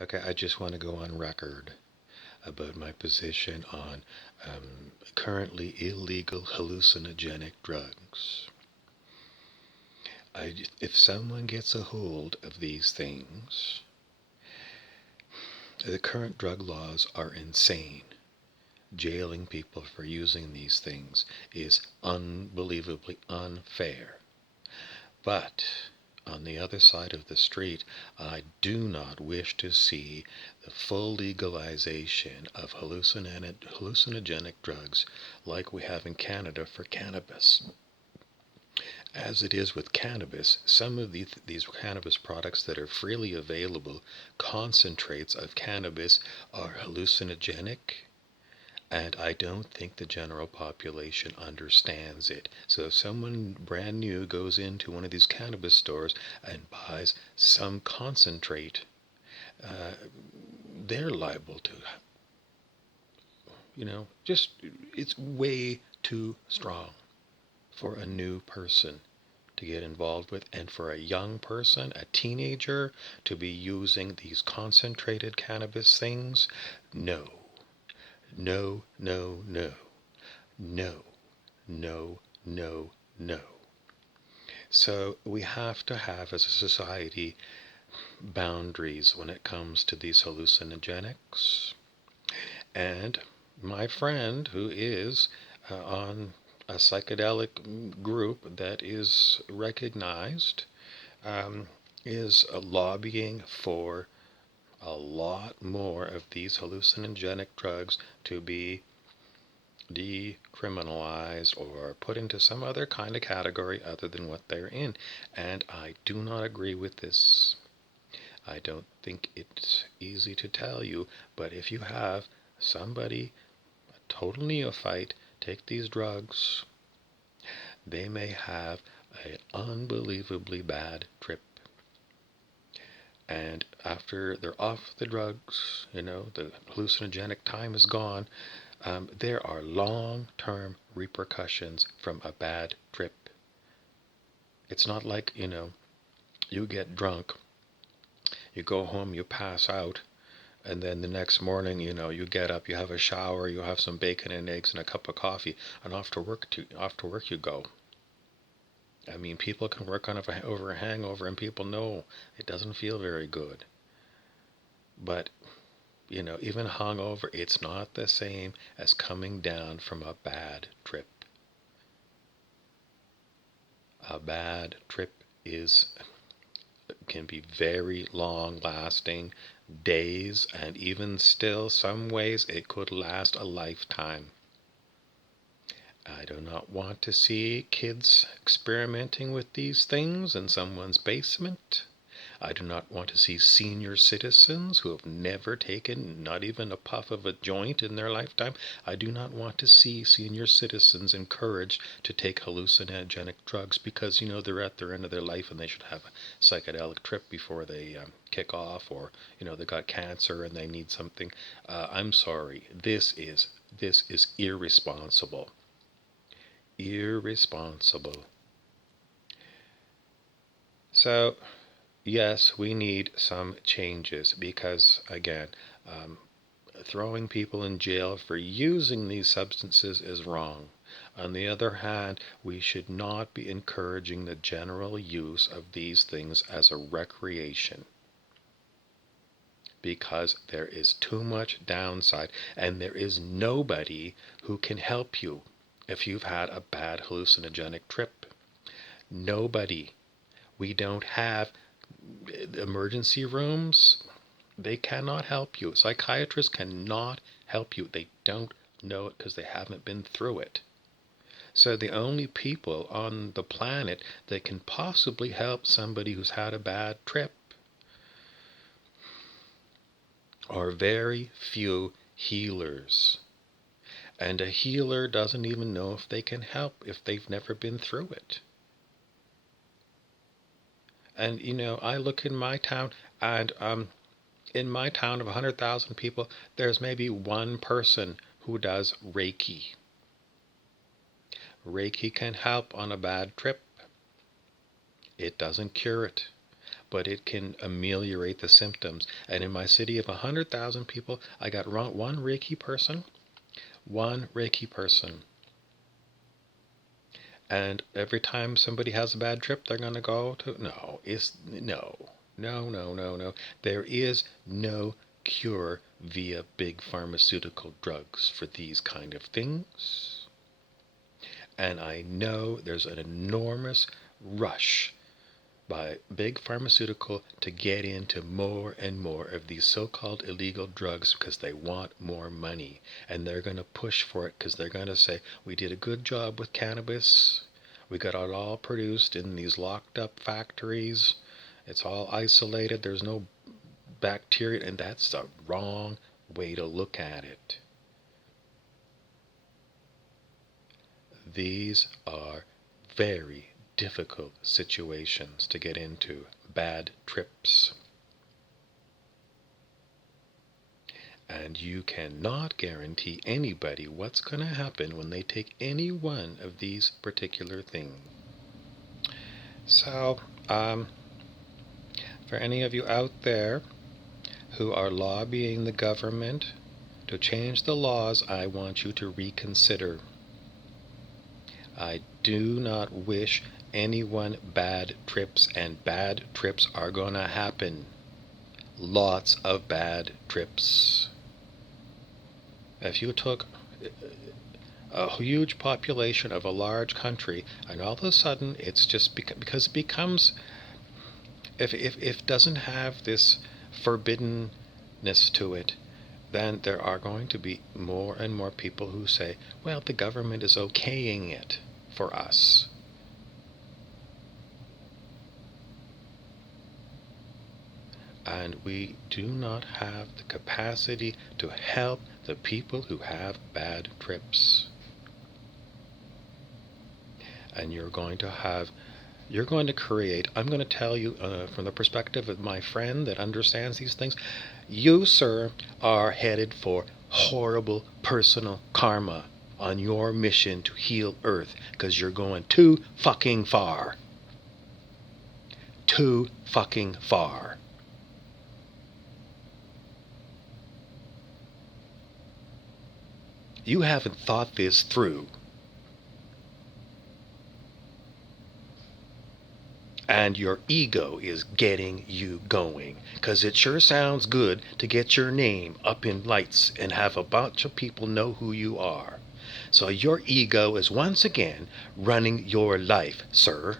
Okay, I just want to go on record about my position on currently illegal hallucinogenic drugs. If someone gets a hold of these things, the current drug laws are insane. Jailing people for using these things is unbelievably unfair. But on the other side of the street, I do not wish to see the full legalization of hallucinogenic drugs like we have in Canada for cannabis. As it is with cannabis, some of these cannabis products that are freely available, concentrates of cannabis, are hallucinogenic, and I don't think the general population understands it. So if someone brand new goes into one of these cannabis stores and buys some concentrate, they're liable to, just, it's way too strong for a new person to get involved with, and for a young person, a teenager, to be using these concentrated cannabis things. No, no, no, no, no, no, no, no. So we have to have, as a society, boundaries when it comes to these hallucinogenics. And my friend, who is on a psychedelic group that is recognized, is lobbying for a lot more of these hallucinogenic drugs to be decriminalized or put into some other kind of category other than what they're in. And I do not agree with this. I don't think it's easy to tell you, but if you have somebody, a total neophyte, take these drugs, they may have an unbelievably bad trip. And after they're off the drugs, the hallucinogenic time is gone, there are long-term repercussions from a bad trip. It's not like, you get drunk, you go home, you pass out, and then the next morning, you get up, you have a shower, you have some bacon and eggs and a cup of coffee, and off to work you go. I mean, people can work on over a hangover, and people know it doesn't feel very good. But, even hungover, it's not the same as coming down from a bad trip. A bad trip can be very long lasting, days, and even still some ways it could last a lifetime. I do not want to see kids experimenting with these things in someone's basement. I do not want to see senior citizens who have never taken not even a puff of a joint in their lifetime. I do not want to see senior citizens encouraged to take hallucinogenic drugs because, they're at their end of their life and they should have a psychedelic trip before they kick off, or, they got cancer and they need something. I'm sorry. This is irresponsible. Irresponsible. So, yes, we need some changes because, again, throwing people in jail for using these substances is wrong. On the other hand, we should not be encouraging the general use of these things as a recreation, because there is too much downside, and there is nobody who can help you if you've had a bad hallucinogenic trip. Nobody. We don't have emergency rooms. They cannot help you. Psychiatrists cannot help you. They don't know it because they haven't been through it. So the only people on the planet that can possibly help somebody who's had a bad trip are very few healers. And a healer doesn't even know if they can help if they've never been through it. And, I look in my town, and in my town of 100,000 people, there's maybe one person who does Reiki. Reiki can help on a bad trip. It doesn't cure it, but it can ameliorate the symptoms. And in my city of 100,000 people, I got one Reiki person. One Reiki person. And every time somebody has a bad trip, they're going to go to... No. There is no cure via big pharmaceutical drugs for these kind of things. And I know there's an enormous rush by big pharmaceutical to get into more and more of these so-called illegal drugs because they want more money. And they're going to push for it because they're going to say, we did a good job with cannabis. We got it all produced in these locked up factories. It's all isolated. There's no bacteria. And that's the wrong way to look at it. These are very difficult situations to get into, bad trips. And you cannot guarantee anybody what's going to happen when they take any one of these particular things. So, for any of you out there who are lobbying the government to change the laws, I want you to reconsider. I do not wish anyone bad trips, and bad trips are going to happen. Lots of bad trips. If you took a huge population of a large country and all of a sudden it's just because it becomes, if it doesn't have this forbiddenness to it, then there are going to be more and more people who say, well, the government is okaying it for us. And we do not have the capacity to help the people who have bad trips. And you're going to create, I'm going to tell you from the perspective of my friend that understands these things, you, sir, are headed for horrible personal karma on your mission to heal Earth, because you're going too fucking far. Too fucking far. You haven't thought this through. And your ego is getting you going, because it sure sounds good to get your name up in lights and have a bunch of people know who you are. So your ego is once again running your life, sir.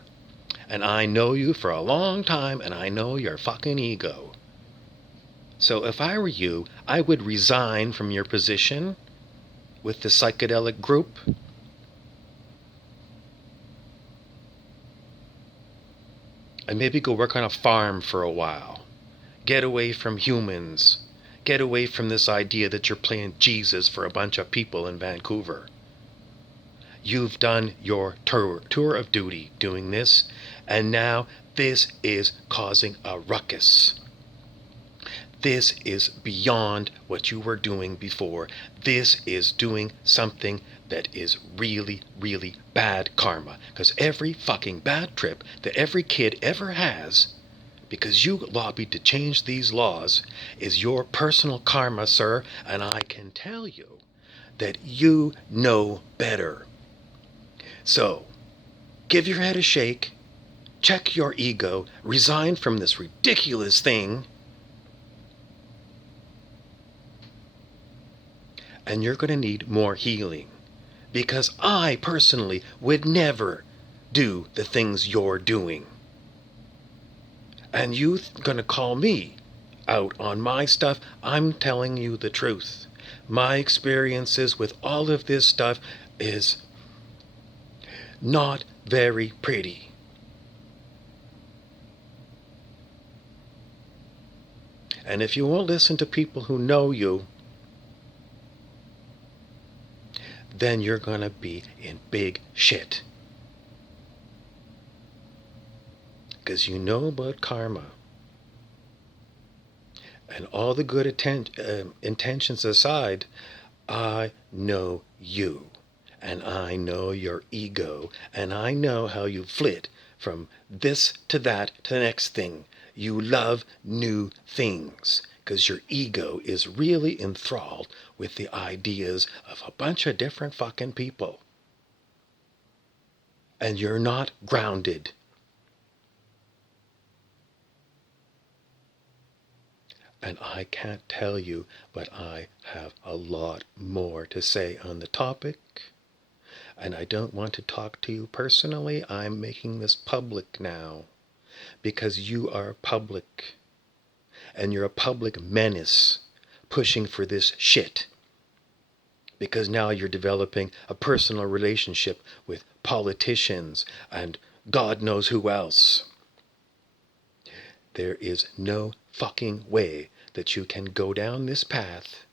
And I know you for a long time, and I know your fucking ego. So if I were you, I would resign from your position with the psychedelic group. And maybe go work on a farm for a while. Get away from humans. Get away from this idea that you're playing Jesus for a bunch of people in Vancouver. You've done your tour of duty doing this, and now this is causing a ruckus. This is beyond what you were doing before. This is doing something that is really, really bad karma. Because every fucking bad trip that every kid ever has, because you lobbied to change these laws, is your personal karma, sir. And I can tell you that you know better. So, give your head a shake, check your ego, resign from this ridiculous thing, and you're going to need more healing. Because I personally would never do the things you're doing. And you're going to call me out on my stuff. I'm telling you the truth. My experiences with all of this stuff is not very pretty. And if you won't listen to people who know you, then you're going to be in big shit. Because you know about karma. And all the good intentions aside, I know you. And I know your ego. And I know how you flit from this to that to the next thing. You love new things because your ego is really enthralled with the ideas of a bunch of different fucking people. And you're not grounded. And I can't tell you, but I have a lot more to say on the topic. And I don't want to talk to you personally. I'm making this public now because you are public. And you're a public menace pushing for this shit. Because now you're developing a personal relationship with politicians and God knows who else. There is no fucking way that you can go down this path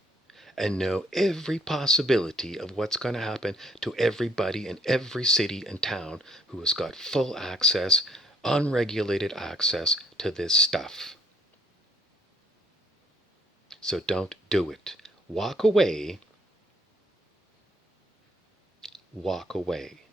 and know every possibility of what's going to happen to everybody in every city and town who has got full access, unregulated access to this stuff. So don't do it. Walk away. Walk away.